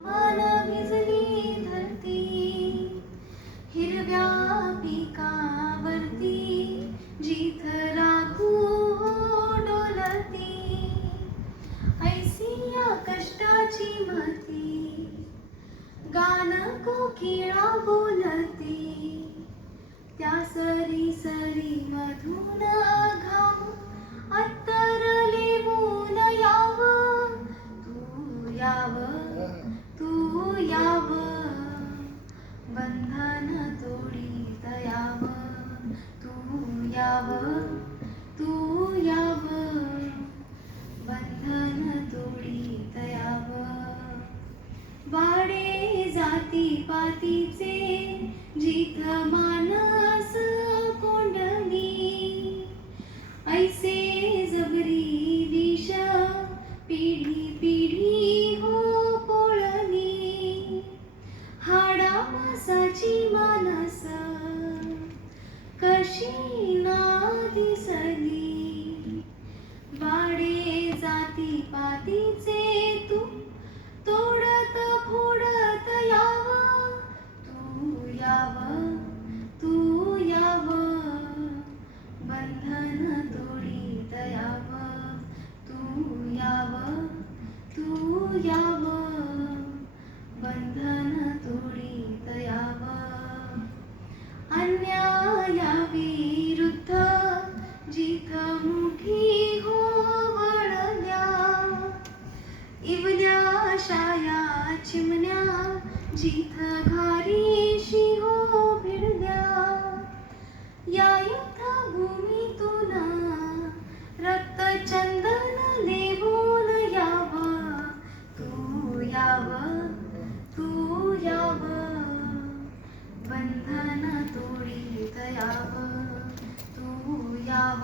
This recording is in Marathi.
मान भिजली धरती, हिरव्या पिकावरती जिथ राखू हो डोलती, ऐसी या कष्टाची महती, गान कोकिळा बोलती, त्या सरी सरी मधून घाम अत्तरले बोल याव, तू याव, तू याव, बंधन तोडीत याव, तू याव, तू याव, बंधन तोडीत याव. वाडे जाती पातीचे जिथ मानस कोंडली, ऐसे जबरी विष पिढी पिढी हो पोळली, हाडा मासाची मानस कशी ना दिसली, वाडे जाती पातीचे तू तोडत फोडत याव, तू याव, तू याव, बंधन तोडीत याव, तू याव, तू याव, बंधन तोडीत याव. अन्यायाविरुद्ध जिथ मुठी हो वळल्या, इवल्या शाया चिमण्या जिथ घारीशी हो भिडल्या, या युद्धभूमीतून रक्तचंदन लेवून याव, तू याव, तू याव, बंधन तोडीत याव, तू याव.